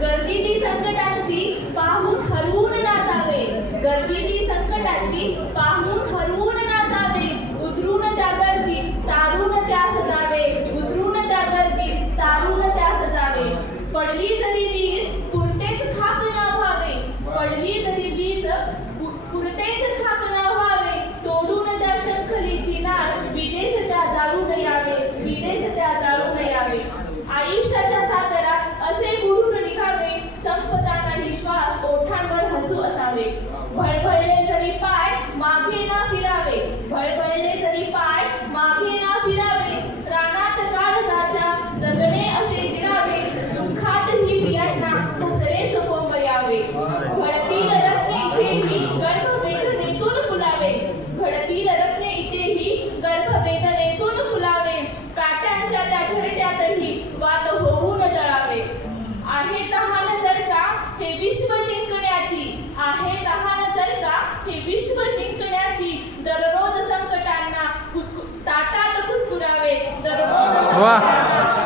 गर्दी ती संकटांची पाहून हरवून नाचावे, गर्दी ती संकटांची पाहून हरवून नाचावे, उतरून त्या गर्दीत तारून त्या सजावे, उतरून त्या गर्दीत तारून त्या सजावे. पडली जरी वीज पुरतेच खाक न व्हावे, पडली जरी वीज पुरतेच खाक न व्हावे, तोडून त्या शंखलीची नाळ विजेच त्या जाळून यावे, विजेच त्या जाळून यावे. आयुष्याच्या सागरात असे बुडून निघावे, संपतानाही श्वास ओठांवर हसू असावे. भळभळले जरी पाय मागे ना फिरावे, भळभळले जरी पाय मागे ना फिरावे, रानात काळजाच्या जगणे असे जिरावे, दुःखातही बियांना हसरेच कोंबयावे. घडतील रत्ने इथेही गर्भवेदनेतून फुलावे, घडतील रत्ने इथेही गर्भवेदनेतून फुलावे, काट्यांच्या त्या घरट्यातही वात होऊन जळावे. आहे तहान जर का हे विश्व जिंकण्याची, आहे तहान जर का हे विश्व जिंकण्याची, दररोज संकटांना ताटात कुस्कुरावे, दररोज संकटांना